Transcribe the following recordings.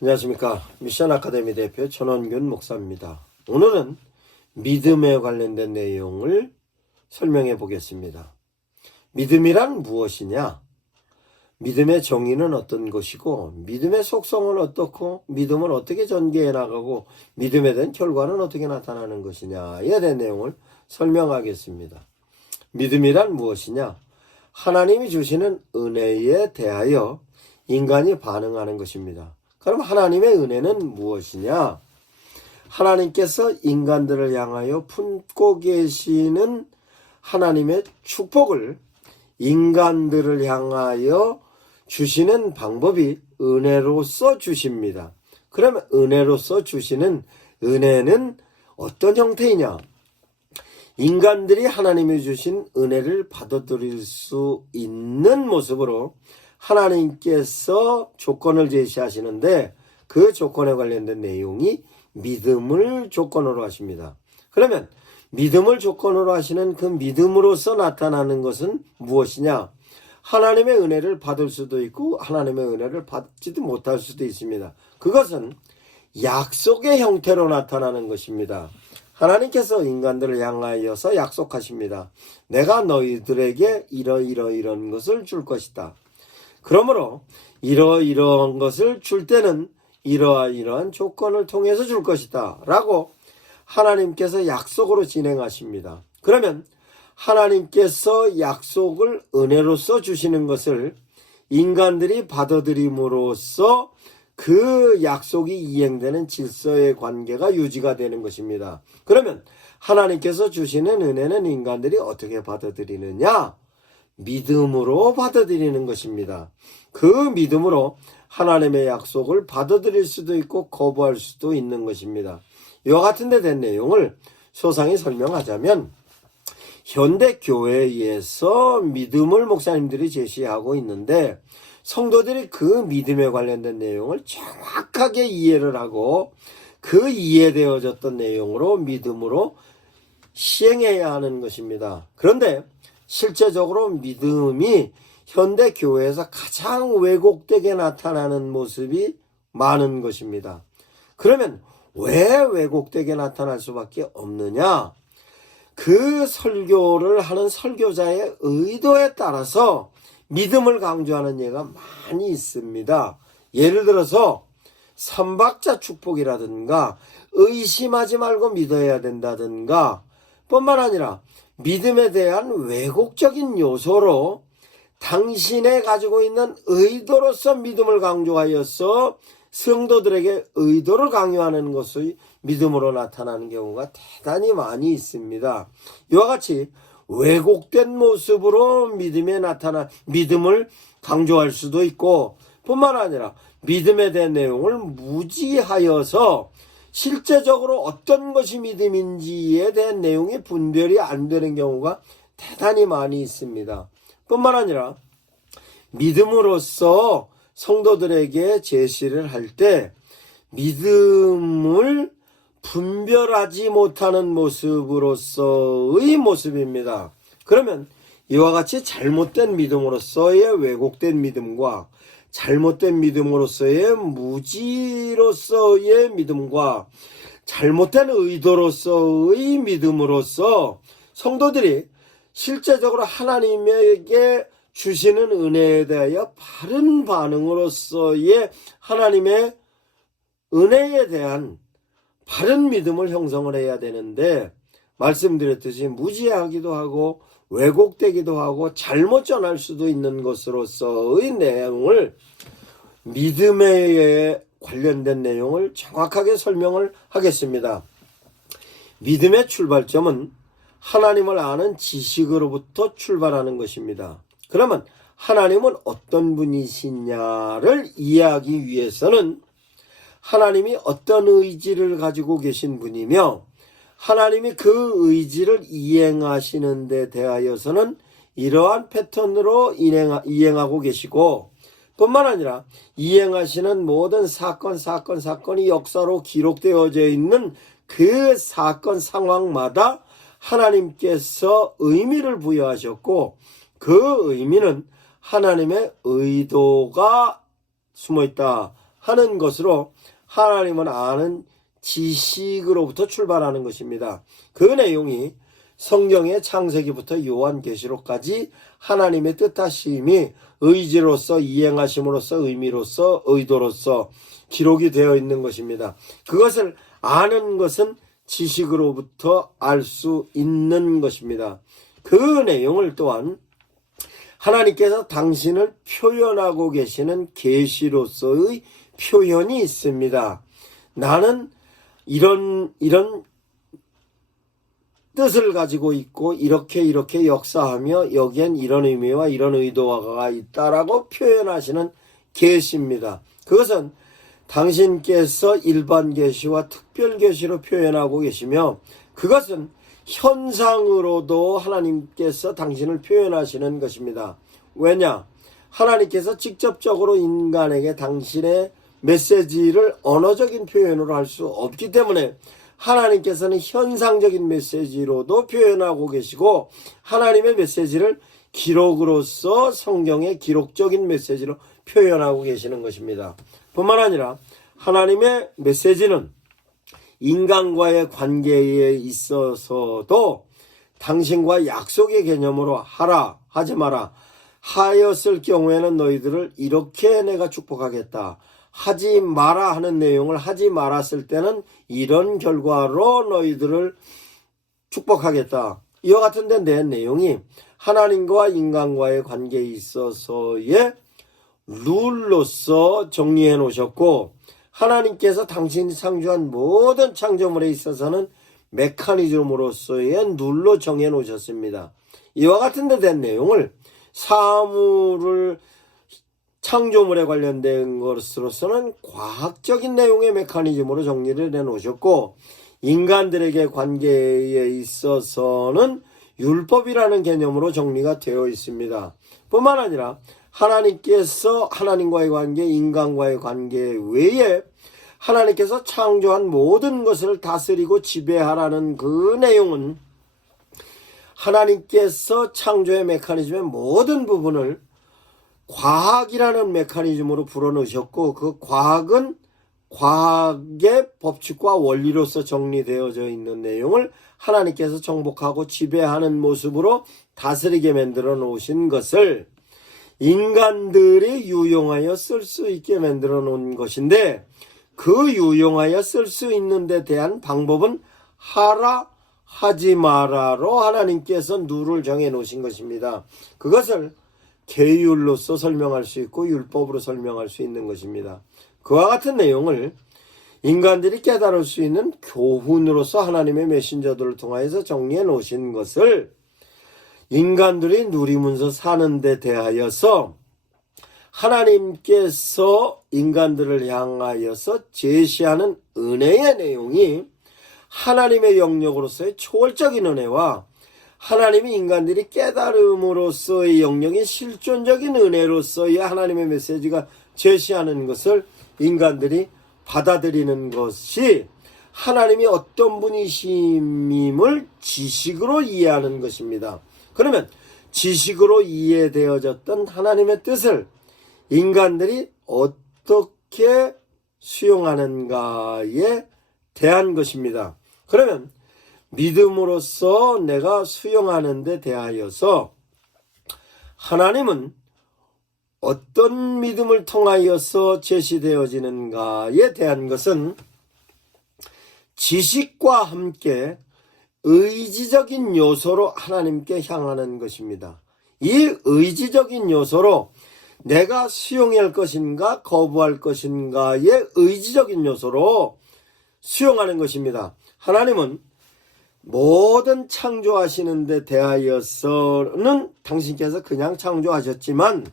안녕하십니까. 미션 아카데미 대표 전원균 목사입니다. 오늘은 믿음에 관련된 내용을 설명해 보겠습니다. 믿음이란 무엇이냐? 믿음의 정의는 어떤 것이고, 믿음의 속성은 어떻고, 믿음을 어떻게 전개해 나가고, 믿음에 대한 결과는 어떻게 나타나는 것이냐에 대한 내용을 설명하겠습니다. 믿음이란 무엇이냐? 하나님이 주시는 은혜에 대하여 인간이 반응하는 것입니다. 그럼 하나님의 은혜는 무엇이냐? 하나님께서 인간들을 향하여 품고 계시는 하나님의 축복을 인간들을 향하여 주시는 방법이 은혜로서 주십니다. 그러면 은혜로서 주시는 은혜는 어떤 형태이냐? 인간들이 하나님이 주신 은혜를 받아들일 수 있는 모습으로 하나님께서 조건을 제시하시는데, 그 조건에 관련된 내용이 믿음을 조건으로 하십니다. 그러면 믿음을 조건으로 하시는 그 믿음으로서 나타나는 것은 무엇이냐? 하나님의 은혜를 받을 수도 있고 하나님의 은혜를 받지도 못할 수도 있습니다. 그것은 약속의 형태로 나타나는 것입니다. 하나님께서 인간들을 향하여서 약속하십니다. 내가 너희들에게 이런 것을 줄 것이다. 그러므로 이러이러한 것을 줄 때는 이러한 조건을 통해서 줄 것이다 라고 하나님께서 약속으로 진행하십니다. 그러면 하나님께서 약속을 은혜로서 주시는 것을 인간들이 받아들임으로써 그 약속이 이행되는 질서의 관계가 유지가 되는 것입니다. 그러면 하나님께서 주시는 은혜는 인간들이 어떻게 받아들이느냐? 믿음으로 받아들이는 것입니다. 그 믿음으로 하나님의 약속을 받아들일 수도 있고 거부할 수도 있는 것입니다. 이와 같은 데 된 내용을 소상히 설명하자면, 현대 교회에서 믿음을 목사님들이 제시하고 있는데, 성도들이 그 믿음에 관련된 내용을 정확하게 이해를 하고 그 이해되어졌던 내용으로 믿음으로 시행해야 하는 것입니다. 그런데 실제적으로 믿음이 현대 교회에서 가장 왜곡되게 나타나는 모습이 많은 것입니다. 그러면 왜 왜곡되게 나타날 수밖에 없느냐? 그 설교를 하는 설교자의 의도에 따라서 믿음을 강조하는 예가 많이 있습니다. 예를 들어서 삼박자 축복이라든가 의심하지 말고 믿어야 된다든가, 뿐만 아니라 믿음에 대한 왜곡적인 요소로 당신의 가지고 있는 의도로서 믿음을 강조하여서 성도들에게 의도를 강요하는 것이 믿음으로 나타나는 경우가 대단히 많이 있습니다. 이와 같이 왜곡된 모습으로 믿음을 강조할 수도 있고, 뿐만 아니라 믿음에 대한 내용을 무지하여서 실제적으로 어떤 것이 믿음인지에 대한 내용이 분별이 안 되는 경우가 대단히 많이 있습니다. 뿐만 아니라 믿음으로써 성도들에게 제시를 할 때 믿음을 분별하지 못하는 모습으로서의 모습입니다. 그러면 이와 같이 잘못된 믿음으로서의 왜곡된 믿음과 잘못된 믿음으로서의 무지로서의 믿음과 잘못된 의도로서의 믿음으로서 성도들이 실제적으로 하나님에게 주시는 은혜에 대하여 바른 반응으로서의 하나님의 은혜에 대한 바른 믿음을 형성을 해야 되는데, 말씀드렸듯이 무지하기도 하고 왜곡되기도 하고 잘못 전할 수도 있는 것으로서의 내용을, 믿음에 관련된 내용을 정확하게 설명을 하겠습니다. 믿음의 출발점은 하나님을 아는 지식으로부터 출발하는 것입니다. 그러면 하나님은 어떤 분이시냐를 이해하기 위해서는 하나님이 어떤 의지를 가지고 계신 분이며, 하나님이 그 의지를 이행하시는 데 대하여서는 이러한 패턴으로 이행하고 계시고, 뿐만 아니라 이행하시는 모든 사건이 역사로 기록되어져 있는 그 사건 상황마다 하나님께서 의미를 부여하셨고, 그 의미는 하나님의 의도가 숨어있다 하는 것으로 하나님은 아는 지식으로부터 출발하는 것입니다. 그 내용이 성경의 창세기부터 요한계시록까지 하나님의 뜻하심이 의지로서 이행하심으로써 의미로서 의도로서 기록이 되어 있는 것입니다. 그것을 아는 것은 지식으로부터 알 수 있는 것입니다. 그 내용을 또한 하나님께서 당신을 표현하고 계시는 계시로서의 표현이 있습니다. 나는 이런 뜻을 가지고 있고 이렇게 역사하며 여기엔 이런 의미와 이런 의도가 있다라고 표현하시는 계시입니다. 그것은 당신께서 일반 계시와 특별 계시로 표현하고 계시며 그것은 현상으로도 하나님께서 당신을 표현하시는 것입니다. 왜냐? 하나님께서 직접적으로 인간에게 당신의 메시지를 언어적인 표현으로 할 수 없기 때문에 하나님께서는 현상적인 메시지로도 표현하고 계시고 하나님의 메시지를 기록으로서 성경의 기록적인 메시지로 표현하고 계시는 것입니다. 뿐만 아니라 하나님의 메시지는 인간과의 관계에 있어서도 당신과 약속의 개념으로 하라 하지 마라 하였을 경우에는 너희들을 이렇게 내가 축복하겠다 하지 마라 하는 내용을 하지 말았을 때는 이런 결과로 너희들을 축복하겠다. 이와 같은 데 낸 내용이 하나님과 인간과의 관계에 있어서의 룰로서 정리해 놓으셨고 하나님께서 당신이 창조한 모든 창조물에 있어서는 메커니즘으로서의 룰로 정해 놓으셨습니다. 이와 같은 데 된 내용을 사물을 창조물에 관련된 것으로서는 과학적인 내용의 메커니즘으로 정리를 해놓으셨고 인간들에게 관계에 있어서는 율법이라는 개념으로 정리가 되어 있습니다. 뿐만 아니라 하나님께서 하나님과의 관계, 인간과의 관계 외에 하나님께서 창조한 모든 것을 다스리고 지배하라는 그 내용은 하나님께서 창조의 메커니즘의 모든 부분을 과학이라는 메커니즘으로 불어넣으셨고 그 과학은 과학의 법칙과 원리로서 정리되어져 있는 내용을 하나님께서 정복하고 지배하는 모습으로 다스리게 만들어 놓으신 것을 인간들이 유용하여 쓸 수 있게 만들어 놓은 것인데 그 유용하여 쓸 수 있는 데 대한 방법은 하라 하지 마라로 하나님께서 룰을 정해 놓으신 것입니다. 그것을 계율로서 설명할 수 있고 율법으로 설명할 수 있는 것입니다. 그와 같은 내용을 인간들이 깨달을 수 있는 교훈으로서 하나님의 메신저들을 통하여서 정리해 놓으신 것을 인간들이 누리면서 사는 데 대하여서 하나님께서 인간들을 향하여서 제시하는 은혜의 내용이 하나님의 영역으로서의 초월적인 은혜와 하나님이 인간들이 깨달음으로서의 영역인 실존적인 은혜로서의 하나님의 메시지가 제시하는 것을 인간들이 받아들이는 것이 하나님이 어떤 분이심을 지식으로 이해하는 것입니다. 그러면 지식으로 이해되어졌던 하나님의 뜻을 인간들이 어떻게 수용하는가에 대한 것입니다. 그러면 믿음으로써 내가 수용하는 데 대하여서 하나님은 어떤 믿음을 통하여서 제시되어지는가에 대한 것은 지식과 함께 의지적인 요소로 하나님께 향하는 것입니다. 이 의지적인 요소로 내가 수용할 것인가 거부할 것인가의 의지적인 요소로 수용하는 것입니다. 하나님은 모든 창조하시는 데 대하여서는 당신께서 그냥 창조하셨지만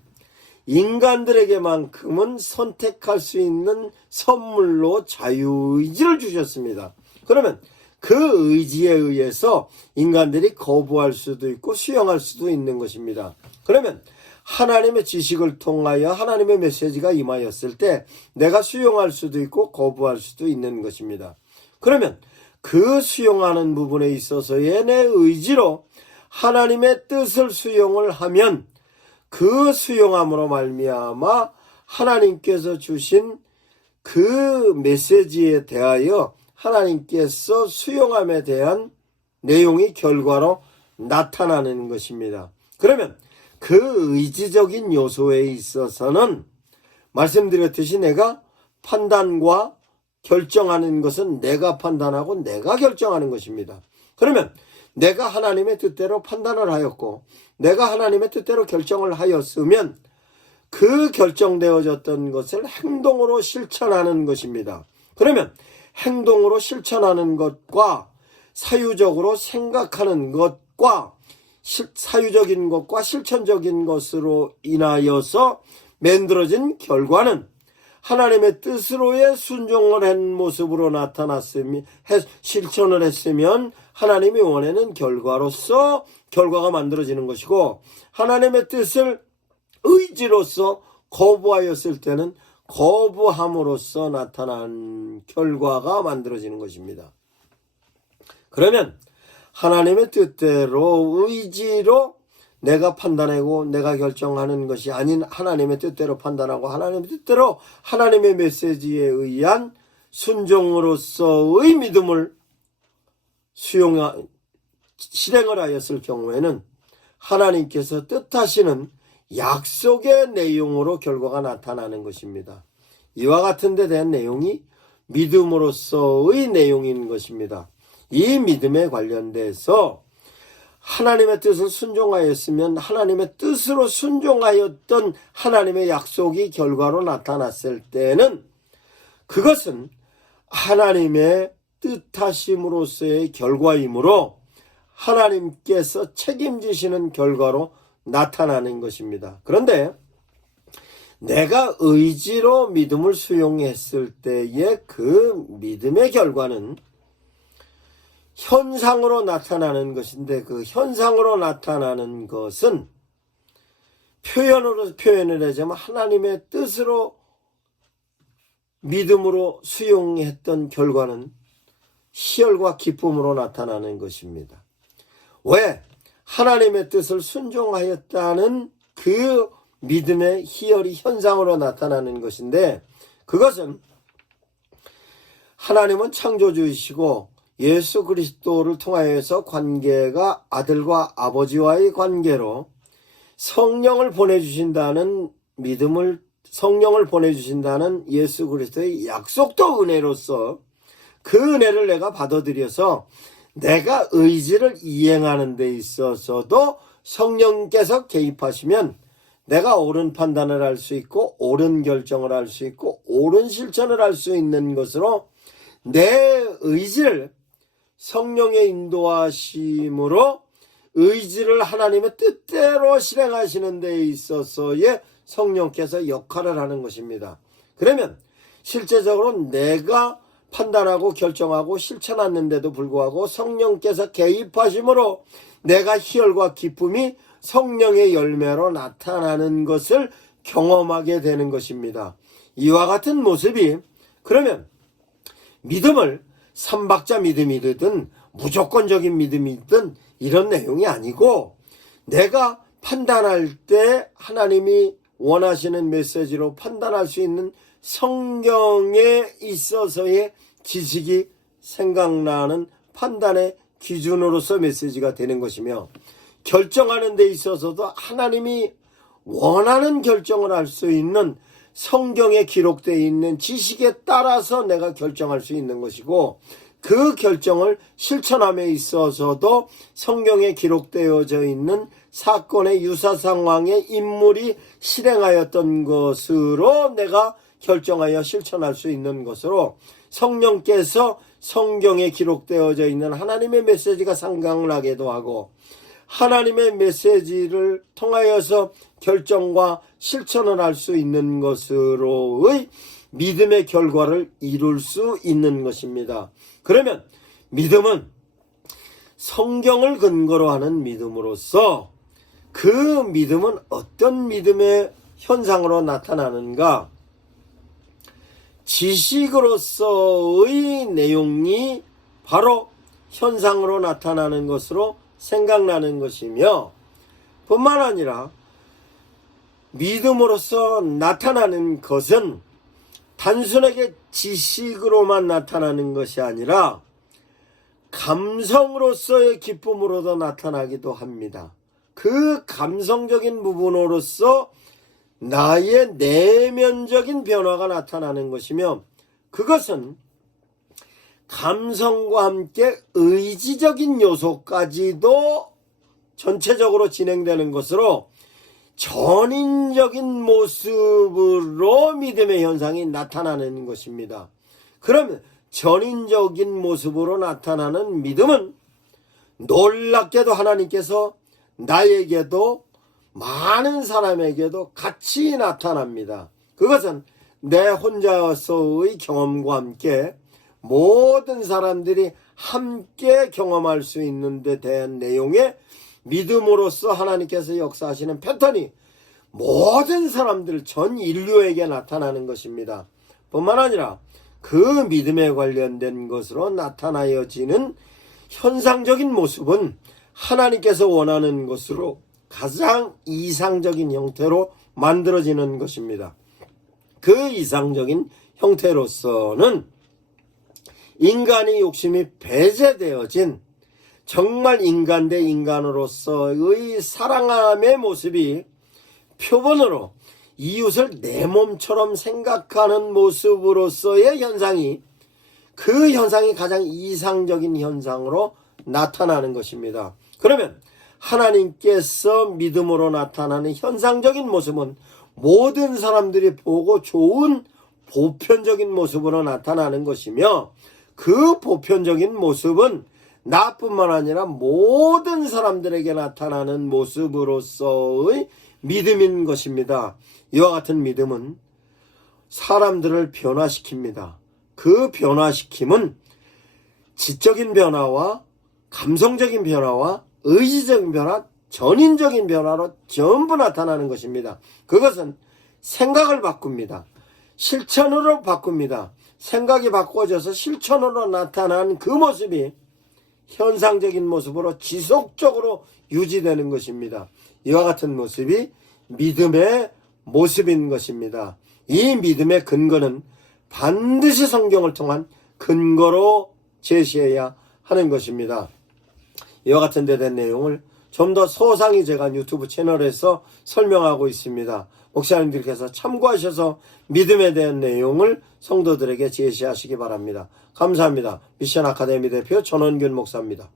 인간들에게만큼은 선택할 수 있는 선물로 자유의지를 주셨습니다. 그러면 그 의지에 의해서 인간들이 거부할 수도 있고 수용할 수도 있는 것입니다. 그러면 하나님의 지식을 통하여 하나님의 메시지가 임하였을 때 내가 수용할 수도 있고 거부할 수도 있는 것입니다. 그러면 그 수용하는 부분에 있어서의 내 의지로 하나님의 뜻을 수용을 하면 그 수용함으로 말미암아 하나님께서 주신 그 메시지에 대하여 하나님께서 수용함에 대한 내용이 결과로 나타나는 것입니다. 그러면 그 의지적인 요소에 있어서는 말씀드렸듯이 내가 판단과 결정하는 것은 내가 판단하고 내가 결정하는 것입니다. 그러면 내가 하나님의 뜻대로 판단을 하였고 내가 하나님의 뜻대로 결정을 하였으면 그 결정되어졌던 것을 행동으로 실천하는 것입니다. 그러면 행동으로 실천하는 것과 사유적으로 생각하는 것과 사유적인 것과 실천적인 것으로 인하여서 만들어진 결과는 하나님의 뜻으로의 순종을 한 모습으로 나타났으면, 실천을 했으면 하나님이 원하는 결과로서 결과가 만들어지는 것이고, 하나님의 뜻을 의지로서 거부하였을 때는 거부함으로써 나타난 결과가 만들어지는 것입니다. 그러면 하나님의 뜻대로 의지로 내가 판단하고 내가 결정하는 것이 아닌 하나님의 뜻대로 판단하고 하나님의 뜻대로 하나님의 메시지에 의한 순종으로서의 믿음을 실행을 하였을 경우에는 하나님께서 뜻하시는 약속의 내용으로 결과가 나타나는 것입니다. 이와 같은 데 대한 내용이 믿음으로서의 내용인 것입니다. 이 믿음에 관련돼서 하나님의 뜻을 순종하였으면 하나님의 뜻으로 순종하였던 하나님의 약속이 결과로 나타났을 때는 그것은 하나님의 뜻하심으로서의 결과이므로 하나님께서 책임지시는 결과로 나타나는 것입니다. 그런데 내가 의지로 믿음을 수용했을 때의 그 믿음의 결과는 현상으로 나타나는 것인데, 그 현상으로 나타나는 것은 표현을 하자면 하나님의 뜻으로 믿음으로 수용했던 결과는 희열과 기쁨으로 나타나는 것입니다. 왜? 하나님의 뜻을 순종하였다는 그 믿음의 희열이 현상으로 나타나는 것인데, 그것은 하나님은 창조주이시고 예수 그리스도를 통하여서 관계가 아들과 아버지와의 관계로 성령을 보내주신다는 믿음을, 성령을 보내주신다는 예수 그리스도의 약속도 은혜로서 그 은혜를 내가 받아들여서 내가 의지를 이행하는 데 있어서도 성령께서 개입하시면 내가 옳은 판단을 할 수 있고 옳은 결정을 할 수 있고 옳은 실천을 할 수 있는 것으로 내 의지를 성령의 인도하심으로 의지를 하나님의 뜻대로 실행하시는 데 있어서의 성령께서 역할을 하는 것입니다. 그러면 실제적으로 내가 판단하고 결정하고 실천하는데도 불구하고 성령께서 개입하심으로 내가 희열과 기쁨이 성령의 열매로 나타나는 것을 경험하게 되는 것입니다. 이와 같은 모습이 그러면 믿음을 삼박자 믿음이든 무조건적인 믿음이든 이런 내용이 아니고, 내가 판단할 때 하나님이 원하시는 메시지로 판단할 수 있는 성경에 있어서의 지식이 생각나는 판단의 기준으로서 메시지가 되는 것이며, 결정하는 데 있어서도 하나님이 원하는 결정을 할 수 있는 성경에 기록되어 있는 지식에 따라서 내가 결정할 수 있는 것이고, 그 결정을 실천함에 있어서도 성경에 기록되어져 있는 사건의 유사 상황의 인물이 실행하였던 것으로 내가 결정하여 실천할 수 있는 것으로 성령께서 성경에 기록되어져 있는 하나님의 메시지가 생각나게도 하고 하나님의 메시지를 통하여서 결정과 실천을 할 수 있는 것으로의 믿음의 결과를 이룰 수 있는 것입니다. 그러면 믿음은 성경을 근거로 하는 믿음으로서 그 믿음은 어떤 믿음의 현상으로 나타나는가? 지식으로서의 내용이 바로 현상으로 나타나는 것으로 생각나는 것이며, 뿐만 아니라 믿음으로서 나타나는 것은 단순하게 지식으로만 나타나는 것이 아니라 감성으로서의 기쁨으로도 나타나기도 합니다. 그 감성적인 부분으로서 나의 내면적인 변화가 나타나는 것이며, 그것은 감성과 함께 의지적인 요소까지도 전체적으로 진행되는 것으로 전인적인 모습으로 믿음의 현상이 나타나는 것입니다. 그러면 전인적인 모습으로 나타나는 믿음은 놀랍게도 하나님께서 나에게도 많은 사람에게도 같이 나타납니다. 그것은 내 혼자서의 경험과 함께 모든 사람들이 함께 경험할 수 있는 데 대한 내용의 믿음으로써 하나님께서 역사하시는 패턴이 모든 사람들, 전 인류에게 나타나는 것입니다. 뿐만 아니라 그 믿음에 관련된 것으로 나타나여지는 현상적인 모습은 하나님께서 원하는 것으로 가장 이상적인 형태로 만들어지는 것입니다. 그 이상적인 형태로서는 인간의 욕심이 배제되어진 정말 인간 대 인간으로서의 사랑함의 모습이 표본으로 이웃을 내 몸처럼 생각하는 모습으로서의 현상이, 그 현상이 가장 이상적인 현상으로 나타나는 것입니다. 그러면 하나님께서 믿음으로 나타나는 현상적인 모습은 모든 사람들이 보고 좋은 보편적인 모습으로 나타나는 것이며, 그 보편적인 모습은 나뿐만 아니라 모든 사람들에게 나타나는 모습으로서의 믿음인 것입니다. 이와 같은 믿음은 사람들을 변화시킵니다. 그 변화시킴은 지적인 변화와 감성적인 변화와 의지적인 변화, 전인적인 변화로 전부 나타나는 것입니다. 그것은 생각을 바꿉니다. 실천으로 바꿉니다. 생각이 바꿔져서 실천으로 나타난 그 모습이 현상적인 모습으로 지속적으로 유지되는 것입니다. 이와 같은 모습이 믿음의 모습인 것입니다. 이 믿음의 근거는 반드시 성경을 통한 근거로 제시해야 하는 것입니다. 이와 같은 데 대한 내용을 좀 더 소상히 제가 유튜브 채널에서 설명하고 있습니다. 목사님들께서 참고하셔서 믿음에 대한 내용을 성도들에게 제시하시기 바랍니다. 감사합니다. 미션 아카데미 대표 전원균 목사입니다.